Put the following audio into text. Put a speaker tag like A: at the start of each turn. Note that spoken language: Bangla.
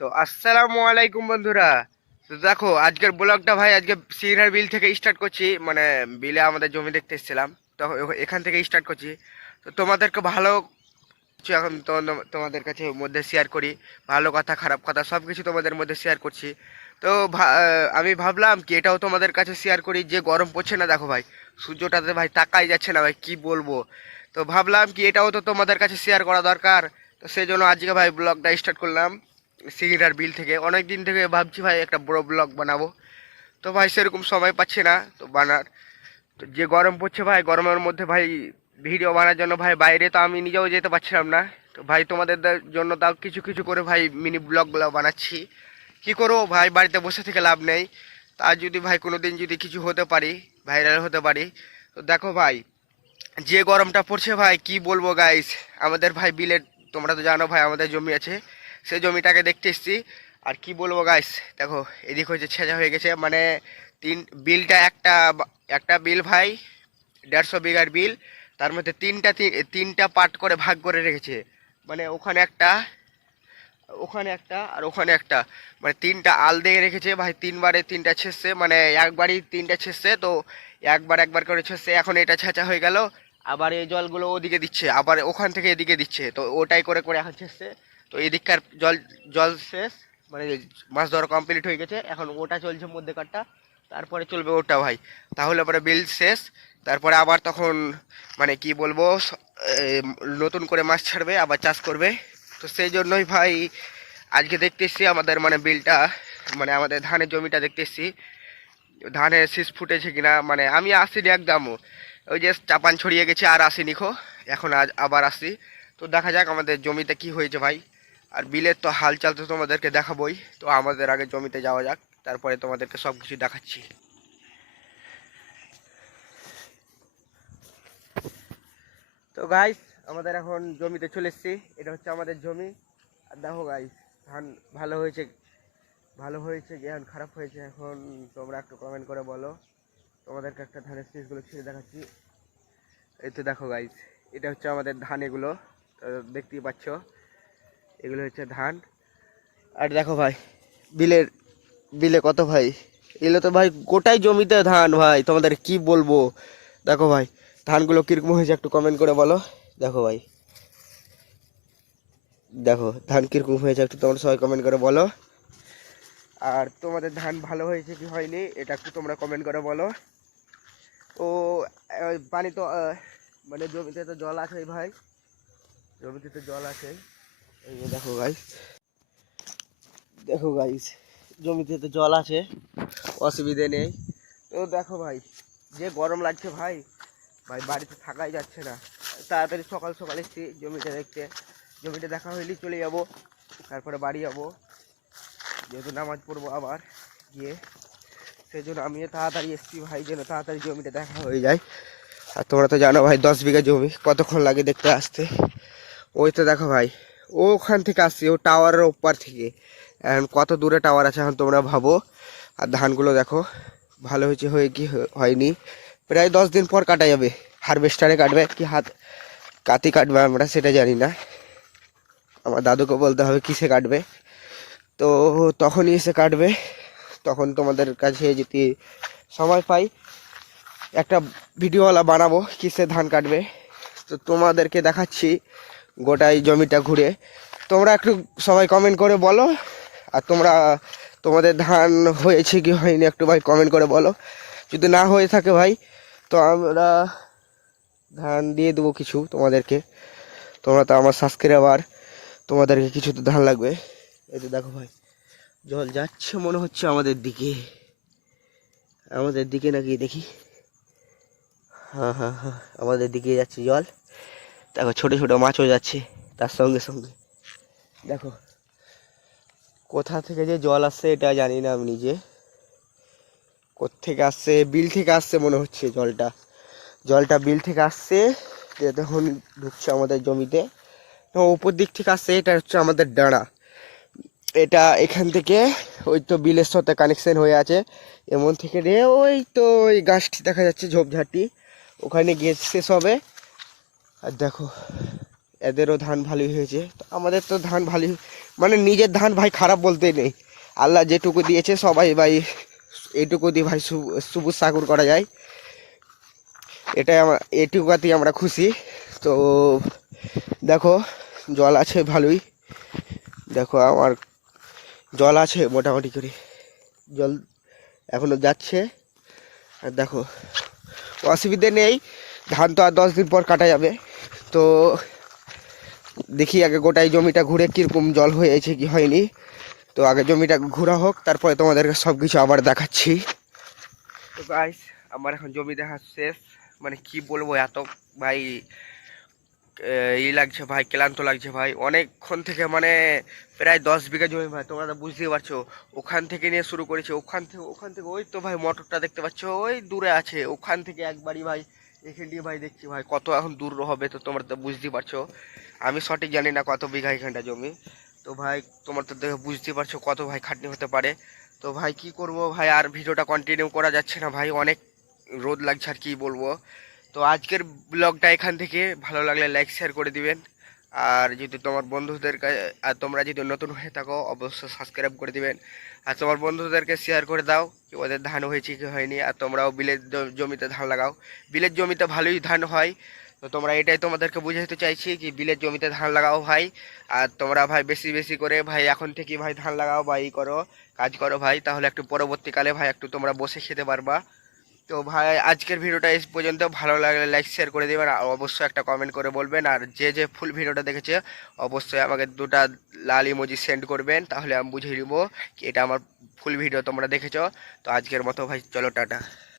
A: তো আসসালামু আলাইকুম বন্ধুরা। তো দেখো, আজকের ব্লগটা ভাই, আজকে সিগনার বিল থেকে স্টার্ট করছি। মানে বিলে আমাদের জমি দেখতে এসেছিলাম। তো এখান থেকে স্টার্ট করছি। তো তোমাদেরকে ভালো কিছু এখন তোমাদের কাছে মধ্যে শেয়ার করি। ভালো কথা, খারাপ কথা সব কিছু তোমাদের মধ্যে শেয়ার করছি। তো আমি ভাবলাম কি এটাও তোমাদের কাছে শেয়ার করি। যে গরম পড়ছে না, দেখো ভাই, সূর্যটাতে ভাই তাকাই যাচ্ছে না ভাই, কি বলব? তো ভাবলাম কি এটাও তো তোমাদের কাছে শেয়ার করা দরকার। তো সেই জন্য আজকে ভাই ব্লগটা স্টার্ট করলাম। সিগিরার বিল থেকে। অনেক দিন থেকে ভাবছি ভাই একটা বড় ব্লগ বানাবো। তো ভাই সেরকম সময় পাচ্ছি না, তো বানার। তো যে গরম পড়ছে ভাই, গরমের মধ্যে ভাই ভিডিও বানার জন্য ভাই বাইরে তো আমি নিজেও যেতে পারছিলাম না। তো ভাই তোমাদের জন্য তাও কিছু কিছু করে ভাই মিনি ব্লগগুলো বানাচ্ছি। কি করব ভাই, বাড়িতে বসে থেকে লাভ নেই। তা যদি ভাই কোনো দিন যদি কিছু হতে পারি ভাইরাল হতে পারি, তো দেখো ভাই, যে গরমটা পড়ছে ভাই, কি বলব গাইস আমাদের ভাই বিলের, তোমরা তো জানো ভাই, আমাদের জমি আছে। সেই জমিটাকে দেখতে এসছি। আর কি বলব গাইস দেখো, এদিক হচ্ছে ছেঁচা হয়ে গেছে। মানে তিন, বিলটা একটা একটা বিল ভাই, দেড়শো বিঘার বিল। তার মধ্যে তিনটা তিনটা পার্ট করে ভাগ করে রেখেছে। মানে ওখানে একটা ওখানে একটা আর ওখানে একটা। মানে তিনটা আল দিয়ে রেখেছে ভাই, তিনবারে তিনটা ছেসছে মানে একবারই তিনটা ছেসছে তো একবার একবার করে ছেসছে এখন এটা ছেঁচা হয়ে গেল। আবার এই জলগুলো ওদিকে দিচ্ছে, আবার ওখান থেকে এদিকে দিচ্ছে। তো ওটাই করে করে এখন ছেসছে তো এদিককার জল জল শেষ মানে মাছ ধরা কমপ্লিট হয়ে গেছে। এখন ওটা চলছে মধ্যেকারটা তারপরে চলবে ওটা ভাই। তাহলে পরে বিল শেষ। তারপরে আবার তখন মানে কি বলব নতুন করে মাছ ছাড়বে, আবার চাষ করবে। তো সেই জন্যই ভাই, আজকে দেখতে এসছি আমাদের মানে বিলটা মানে আমাদের ধানের জমিটা দেখতে এসছি। ধানের শীষ ফুটেছে কিনা মানে আমি আসিনি একদমও ওই যে চাপান ছড়িয়ে গেছে, আর আসিনি খো। এখন আজ আবার আসি। তো দেখা যাক আমাদের জমিতে কি হয়েছে ভাই। আর বিলের তো হালচাল তো তোমাদেরকে দেখাবোই। তো আমাদের আগে জমিতে যাওয়া যাক, তারপরে তোমাদেরকে সব কিছু দেখাচ্ছি। তো গাইস আমাদের এখন জমিতে চলে এসছি। এটা হচ্ছে আমাদের জমি। আর দেখো গাইস ধান ভালো হয়েছে ভালো হয়েছে এখন খারাপ হয়েছে। এখন তোমরা একটু কমেন্ট করে বলো। তোমাদেরকে একটা ধানের শীষগুলো ছিঁড়ে দেখাচ্ছি। এই তো দেখো গাইস এটা হচ্ছে আমাদের ধান এগুলো। দেখতেই পাচ্ছ। এগুলো হচ্ছে ধান। আর দেখো ভাই বিলের বিলে কত ভাই? এগুলো তো ভাই গোটাই জমিতে ধান ভাই তোমাদের কি বলব? দেখো ভাই ধানগুলো কীরকম হয়েছে একটু কমেন্ট করে বলো। দেখো ভাই দেখো ধান কীরকম হয়েছে একটু তোমরা সবাই কমেন্ট করে বলো। আর তোমাদের ধান ভালো হয়েছে কি হয়নি এটা একটু তোমরা কমেন্ট করে বলো। আহ, পানি তো মানে জমিতে তো জল আছে ভাই। জমিতে তো জল আছে এই দেখো গাইস দেখো গাইস জমিতে তো জল আছে, অসুবিধে নেই। তো দেখো ভাই, যে গরম লাগছে ভাই ভাই বাড়িতে থাকাই যাচ্ছে না। তাড়াতাড়ি সকাল সকাল এসছি, জমিটা দেখতে। জমিটা দেখা হইলেই চলে যাব, তারপরে বাড়ি যাব। যেহেতু নামাজ পড়ব আবার, গিয়ে। সেই জন্য আমিও তাড়াতাড়ি এসছি ভাই, যেন তাড়াতাড়ি জমিটা দেখা হয়ে যায়। আর তোমরা তো জানো ভাই, দশ বিঘা জমি, কতক্ষণ লাগে দেখতে আসতে? ওই তো দেখো ভাই ওখান থেকে আসছি, ও টাওয়ারের ওপার থেকে। এখন কত দূরে টাওয়ার আছে এখন তোমরা ভাবো। আর ধানগুলো দেখো, ভালো হয়েছে হয়ে কি হয়নি। প্রায় দশ দিন পর কাটা যাবে। হারভেস্টারে কাটবে, কি হাত কাতি কাটবে আমরা সেটা জানি না। আমার দাদুকে বলতে হবে কিসে কাটবে। তো তখনই এসে কাটবে। তখন তোমাদের কাছে যদি সময় পাই, একটা ভিডিওওয়ালা বানাবো কিসে ধান কাটবে। তো তোমাদেরকে দেখাচ্ছি। গোটাই জমিটা ঘুরে। তোমরা একটু সবাই কমেন্ট করে বলো, আর তোমরা, তোমাদের ধান হয়েছে কি হয়নি একটু ভাই কমেন্ট করে বলো। যদি না হয়ে থাকে ভাই, তো আমরা ধান দিয়ে দেবো কিছু তোমাদেরকে। তোমরা তো আমার সাবস্ক্রাইবার তোমাদেরকে কিছু তো ধান লাগবে। এই তো দেখো ভাই, জল যাচ্ছে মনে হচ্ছে আমাদের দিকে। আমাদের দিকে নাকি দেখি। হ্যাঁ হ্যাঁ হ্যাঁ আমাদের দিকে যাচ্ছে জল। দেখো, ছোট ছোট মাছও যাচ্ছে, তার সঙ্গে সঙ্গে। দেখো, কোথা থেকে যে জল আসছে এটা জানি না আমি নিজে। কোত্থেকে আসছে, বিল থেকে আসছে মনে হচ্ছে জলটা। জলটা বিল থেকে আসছে, যে তখন ঢুকছে আমাদের জমিতে। উপর দিক থেকে আসছে, এটা হচ্ছে আমাদের ডাঁড়া। এটা এখান থেকে, ওই তো বিলের সাথে কানেকশন হয়ে আছে। এমন থেকে রে, ওই তো ওই গাছটি দেখা যাচ্ছে, ঝোপঝাড়টি। ওখানে গিয়ে শেষ হবে। আর দেখো, এদেরও ধান ভালোই হয়েছে। তো আমাদের তো ধান ভালোই মানে নিজের ধান ভাই খারাপ বলতে নেই। আল্লাহ যেটুকু দিয়েছে সবাই ভাই এইটুকু দিয়ে ভাই সবুজ সাগর করা যায়। এটাই আমার এটুকুতেই আমরা খুশি। তো দেখো, জল আছে ভালোই। দেখো আমার জল আছে মোটামুটি করে। জল এখনও যাচ্ছে। আর দেখো, অসুবিধে নেই। ধান তো আর দশ দিন পর কাটা যাবে। তো দেখি আগে গোটাই জমিটা ঘুরে কীরকম জল হয়েছে কি হয়নি। তো আগে জমিটা ঘোরা হোক, তারপরে তোমাদেরকে সব কিছু আবার দেখাচ্ছি। তো গাইস আমার এখন জমি দেখা শেষ। মানে কি বলব, এত ভাই ই লাগছে ভাই, ক্লান্ত লাগছে ভাই। অনেকক্ষণ থেকে মানে প্রায় দশ বিঘা জমি ভাই, তোমরা তো বুঝতেই পারছ। ওখান থেকে নিয়ে শুরু করেছে। ওখান থেকে ওখান থেকে, ওই তো ভাই মোটরটা দেখতে পাচ্ছ, ওই দূরে আছে। ওখান থেকে একবারই ভাই এখান দিয়ে ভাই দেখছি ভাই, কত এখন দূর হবে তো তোমরা তো বুঝতেই পারছ। আমি সঠিক জানি না কত বিঘা এখানটা জমি। তো ভাই, তোমার তো দেখে বুঝতে পারছ কত ভাই খাটনি হতে পারে। তো ভাই, কি করব ভাই? আর ভিডিওটা কন্টিনিউ করা যাচ্ছে না ভাই, অনেক রোদ লাগছে আর কি বলব। তো আজকের ব্লগটা এখান থেকে, ভালো লাগলে লাইক শেয়ার করে দিবেন। আর যদি তোমার বন্ধুদের আর তোমরা যদি নতুন হয়ে থাকো, অবশ্যই সাবস্ক্রাইব করে দিবেন। আর তোমার বন্ধুদেরকে শেয়ার করে দাও কি ওদের ধান হয়েছে কি হয়নি, আর তোমরাও বিলের জমিতে ধান লাগাও। বিলের জমিতে ভালোই ধান হয়। তো তোমরা এটাই তোমাদেরকে বুঝাইতে চাইছি কি বিলের জমিতে ধান লাগাও ভাই। আর তোমরা ভাই বেশি বেশি করে ভাই এখন থেকে ভাই ধান লাগাও বা ই করো, কাজ করো ভাই। তাহলে একটু পরবর্তীকালে ভাই একটু তোমরা বসে খেতে পারবা। তো ভাই, আজকের ভিডিওটা এই পর্যন্ত। ভালো লাগলে লাইক শেয়ার করে দেবেন আর অবশ্যই একটা কমেন্ট করে বলবেন। আর যে যে ফুল ভিডিওটা দেখেছে, অবশ্যই আমাকে দুটা লাল ইমোজি সেন্ড করবেন, তাহলে আমি দিব কি এটা আমার ফুল ভিডিও তোমরা দেখেছ। তো আজকের মতো ভাই, চলো, টাটা।